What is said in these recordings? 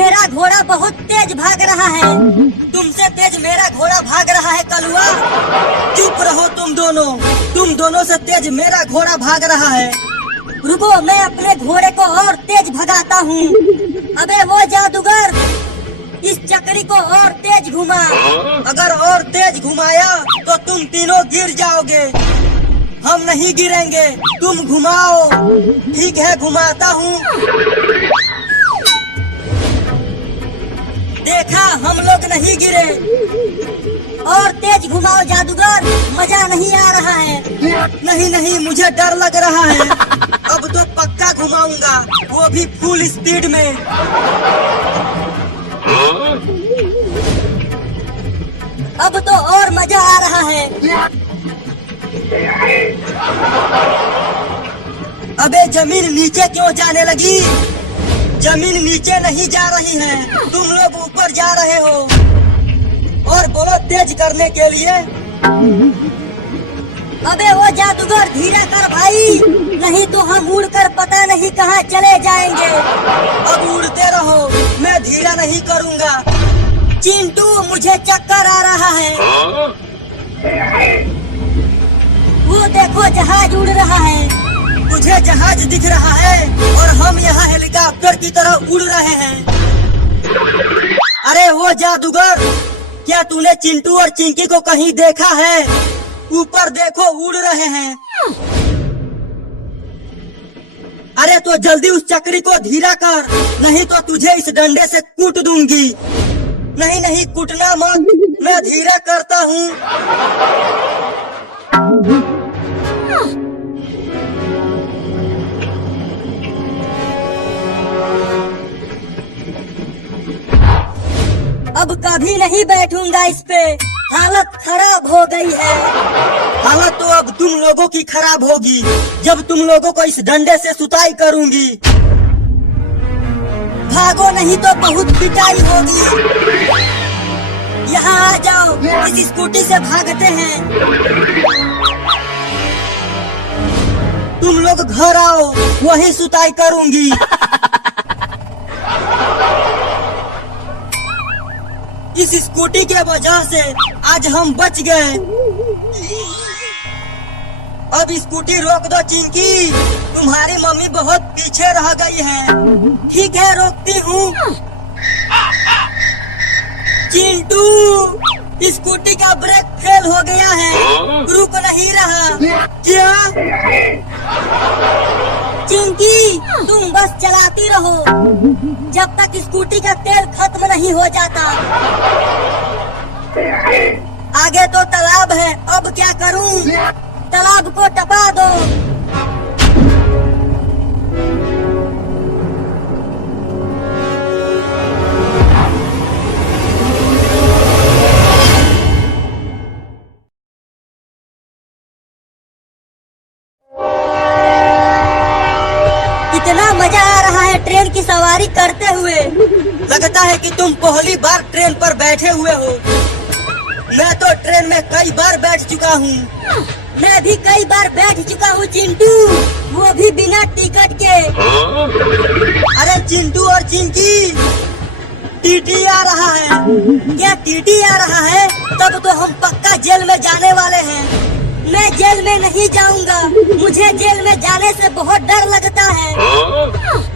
मेरा घोड़ा बहुत तेज भाग रहा है। तुमसे तेज मेरा घोड़ा भाग रहा है कलुआ। चुप रहो तुम दोनों से तेज मेरा घोड़ा भाग रहा है। रुको, मैं अपने घोड़े को और तेज भगाता हूँ। अबे वो जादूगर, इस चक्री को और तेज घुमा। अगर और तेज घुमाया तो तुम तीनों गिर जाओगे। हम नहीं गिरेंगे, तुम घुमाओ। ठीक है, घुमाता हूँ। देखा, हम लोग नहीं गिरे। और तेज घुमाओ जादूगर, मजा नहीं आ रहा है। नहीं, मुझे डर लग रहा है। अब तो पक्का घुमाऊंगा, वो भी फुल स्पीड में। अब तो और मजा आ रहा है। अबे जमीन नीचे क्यों जाने लगी? जमीन नीचे नहीं जा रही है, तुम लोग ऊपर जा रहे हो। और बोलो तेज करने के लिए। अबे वो जादूगर, धीरे कर भाई, नहीं तो हम उड़कर पता नहीं कहाँ चले जाएंगे। अब उड़ते रहो, मैं धीरा नहीं करूँगा। चिंटू, मुझे चक्कर आ रहा है। वो देखो, जहाज उड़ रहा है। तुझे जहाज दिख रहा है और हम यहाँ हेलीकॉप्टर की तरह उड़ रहे हैं। अरे वो जादूगर, क्या तूने चिंटू और चिंकी को कहीं देखा है? ऊपर देखो, उड़ रहे हैं। अरे तो जल्दी उस चक्री को धीरा कर, नहीं तो तुझे इस डंडे से कूट दूंगी। नहीं, कूटना मत, मैं धीरा करता हूँ। अब कभी नहीं बैठूंगा इस पे, हालत खराब हो गई है। हालत तो अब तुम लोगों की खराब होगी, जब तुम लोगों को इस डंडे से सुताई करूंगी। भागो, नहीं तो बहुत पिटाई होगी। यहाँ आ जाओ, इस स्कूटी से भागते हैं। तुम लोग घर आओ, वही सुताई करूंगी। इस स्कूटी के वजह से आज हम बच गए। अब स्कूटी रोक दो चिंकी, तुम्हारी मम्मी बहुत पीछे रह गई है। ठीक है, रोकती हूँ। चिंटू, स्कूटी का ब्रेक फेल हो गया है, रुक नहीं रहा। क्या? चिंकी, तुम बस चलाती रहो जब तक स्कूटी का तेल खत्म नहीं हो जाता। आगे तो तालाब है, अब क्या करूं? तालाब को टपा दो। कितना मजा आ रहा है ट्रेन की सवारी करते हुए। लगता है कि तुम पहली बार ट्रेन पर बैठे हुए हो। मैं तो ट्रेन में कई बार बैठ चुका हूँ। मैं भी कई बार बैठ चुका हूँ चिंटू, वो भी बिना टिकट के। अरे चिंटू और चिंकी, टीटी आ रहा है। क्या टीटी आ रहा है? तब तो हम पक्का जेल में जाने वाले हैं। मैं जेल में नहीं जाऊंगा, मुझे जेल में जाने से बहुत डर लगता है।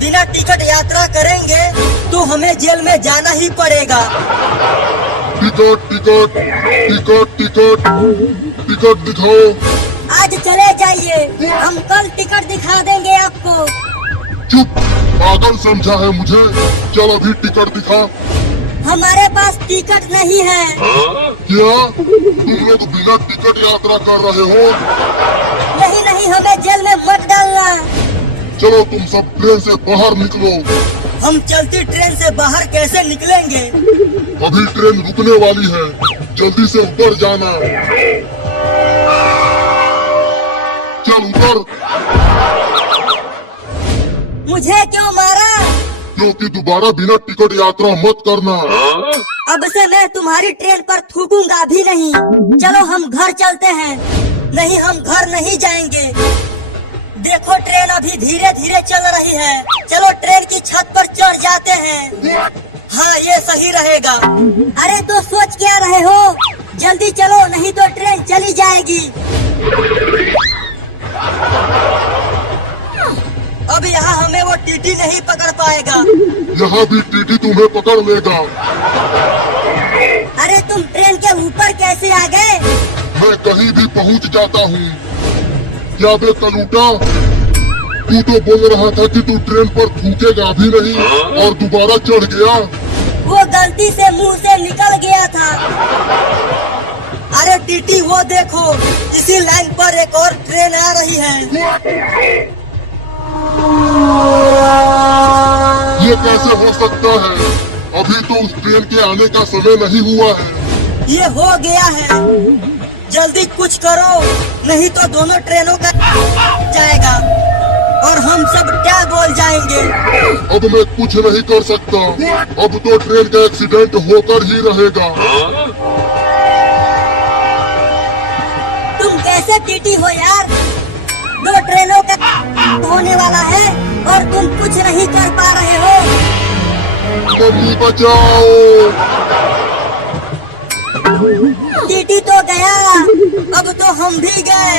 बिना टिकट यात्रा करेंगे तो हमें जेल में जाना ही पड़ेगा। टिकट दिखाओ। आज चले जाइए, हम कल टिकट दिखा देंगे आपको। चुप, पागल समझा है मुझे? चल अभी टिकट दिखा। हमारे पास टिकट नहीं है। क्या तुम लोग बिना टिकट यात्रा कर रहे हो? नहीं, हमें जेल में मत डालना। चलो तुम सब ट्रेन से बाहर निकलो। हम चलती ट्रेन से बाहर कैसे निकलेंगे? अभी ट्रेन रुकने वाली है, जल्दी से ऊपर जाना। चल ऊपर। मुझे क्यों मारा? क्योंकि दोबारा बिना टिकट यात्रा मत करना। अब से मैं तुम्हारी ट्रेन पर थूकूंगा भी नहीं। चलो हम घर चलते हैं। नहीं, हम घर नहीं जाएंगे। देखो ट्रेन अभी धीरे धीरे चल रही है। चलो ट्रेन की छत पर चढ़ जाते हैं। हाँ ये सही रहेगा। अरे तो सोच क्या रहे हो, जल्दी चलो नहीं तो ट्रेन चली जाएगी। अब यहाँ हमें वो टीटी नहीं पकड़ पाएगा। यहाँ भी टीटी तुम्हें पकड़ लेगा। अरे तुम ट्रेन के ऊपर कैसे आ गए? मैं कहीं भी पहुँच जाता हूँ। क्या बे कलूटा, तू तो बोल रहा था कि तू ट्रेन पर थूकेगा भी नहीं और दोबारा चढ़ गया। वो गलती से मुंह से निकल गया था। अरे टीटी वो देखो, इसी लाइन पर एक और ट्रेन आ रही है। ये कैसे हो सकता है? अभी तो उस ट्रेन के आने का समय नहीं हुआ है। ये हो गया है, जल्दी कुछ करो नहीं तो दोनों ट्रेनों का जाएगा और हम सब क्या बोल जाएंगे। अब मैं कुछ नहीं कर सकता, अब तो ट्रेन का एक्सीडेंट होकर ही रहेगा। तुम कैसे टीटी हो यार, दो ट्रेनों का होने वाला है और तुम कुछ नहीं कर पा रहे हो। मम्मी बचाओ। टीटी तो गया, अब तो हम भी गए।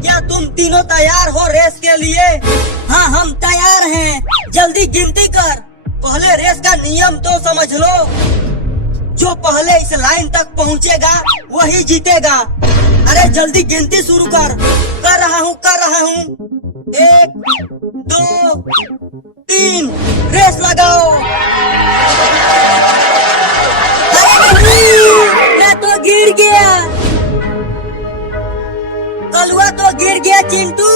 क्या तुम तीनों तैयार हो रेस के लिए? हाँ हम तैयार हैं, जल्दी गिनती कर। पहले रेस का नियम तो समझ लो, जो पहले इस लाइन तक पहुँचेगा वही जीतेगा। अरे जल्दी गिनती शुरू कर। कर रहा हूँ 1, 2, 3 रेस लगाओ। अरे मैं तो गिर गया। कलुआ तो गिर गया चिंटू।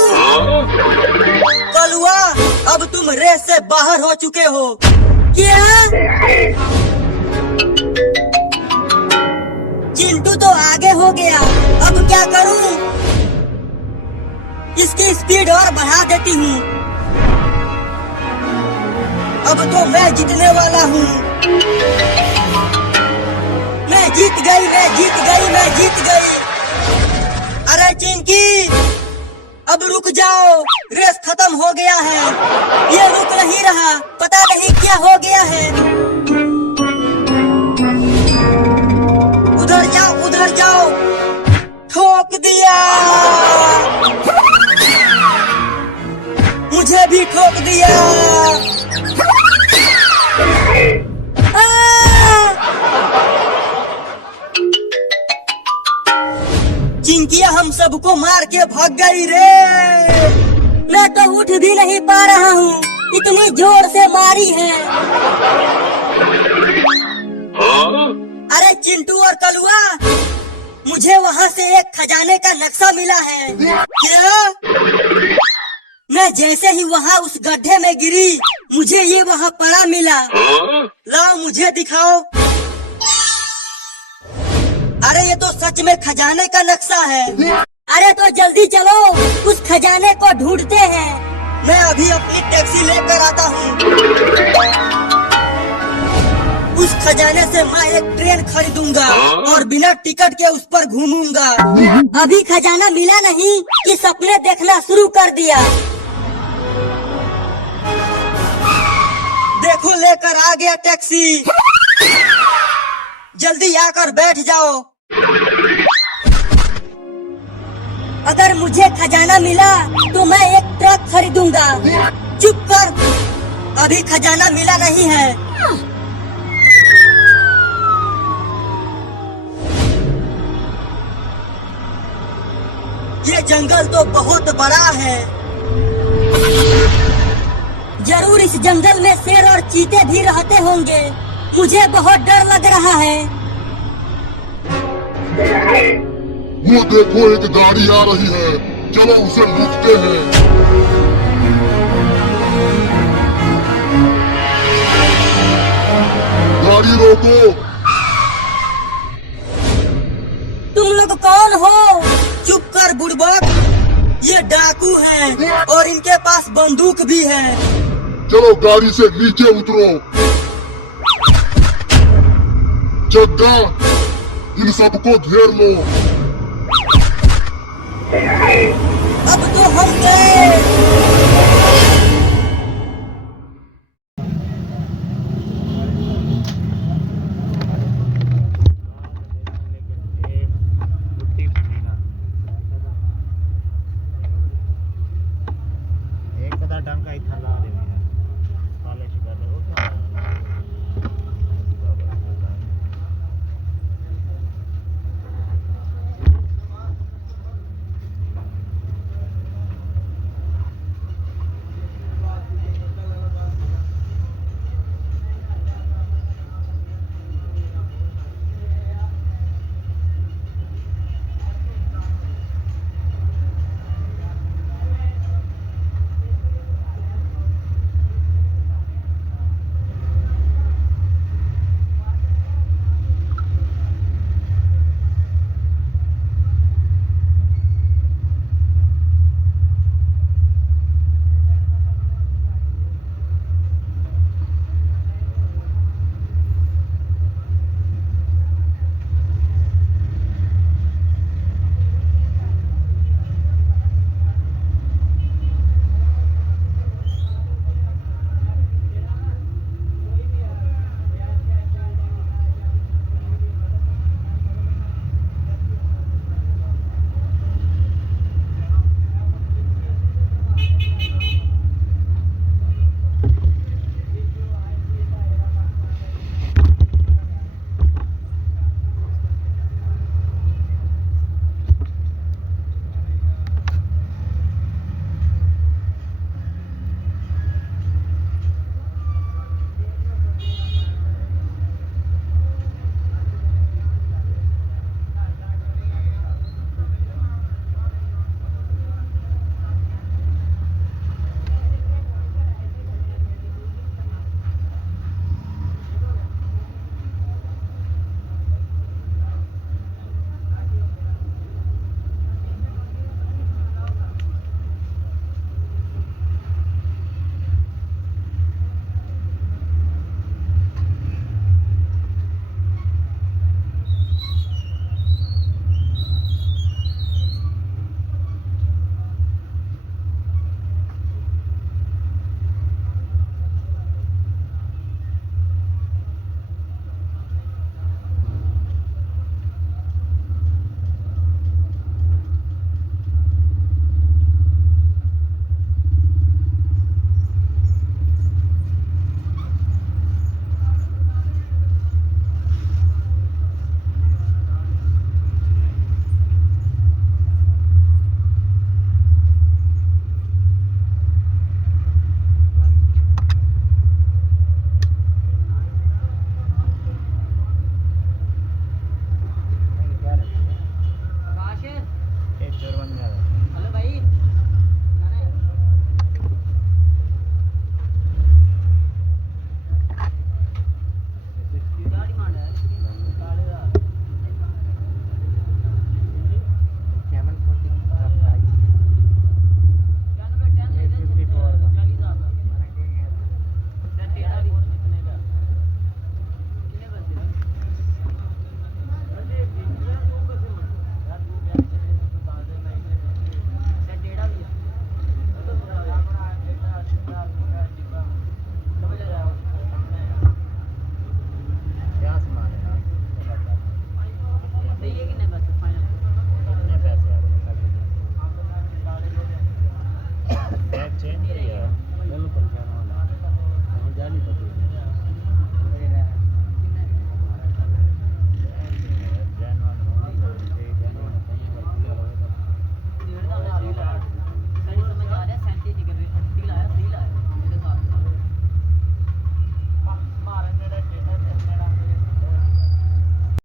कलुआ अब तुम रेस से बाहर हो चुके हो। क्या? चिंटू तो आगे हो गया, अब क्या करूं? इसकी स्पीड और बढ़ा देती हूँ। अब तो मैं जीतने वाला हूँ। मैं जीत गई। अरे चिंकी अब रुक जाओ, रेस खत्म हो गया है। ये रुक नहीं रहा, पता नहीं क्या हो गया है। उधर जाओ। ठोक दिया, मुझे भी ठोक दिया। चिंकिया हम सबको मार के भाग गई रे। मैं तो उठ भी नहीं पा रहा हूँ, इतनी जोर से मारी है। अरे चिंटू और कलुआ, मुझे वहाँ से एक खजाने का नक्शा मिला है। क्या? मैं जैसे ही वहाँ उस गड्ढे में गिरी, मुझे ये वहाँ पड़ा मिला। लाओ मुझे दिखाओ। अरे ये तो सच में खजाने का नक्शा है। अरे तो जल्दी चलो, उस खजाने को ढूंढते हैं। मैं अभी अपनी टैक्सी लेकर आता हूँ। उस खजाने से मैं एक ट्रेन खरीदूंगा और बिना टिकट के उस पर घूमूंगा। अभी खजाना मिला नहीं कि सपने देखना शुरू कर दिया। देखो लेकर आ गया टैक्सी, जल्दी आकर बैठ जाओ। अगर मुझे खजाना मिला तो मैं एक ट्रक खरीदूंगा। चुप कर, अभी खजाना मिला नहीं है। ये जंगल तो बहुत बड़ा है। जरूर इस जंगल में शेर और चीते भी रहते होंगे। मुझे बहुत डर लग रहा है। वो देखो एक गाड़ी आ रही है, चलो उसे रोकते हैं। गाड़ी रोको। तुम लोग कौन हो? चुप कर बुड़बक, ये डाकू हैं और इनके पास बंदूक भी है। चलो गाड़ी से नीचे उतरो। जग्गा, इन सबको घेर लो। अब तो हम गए।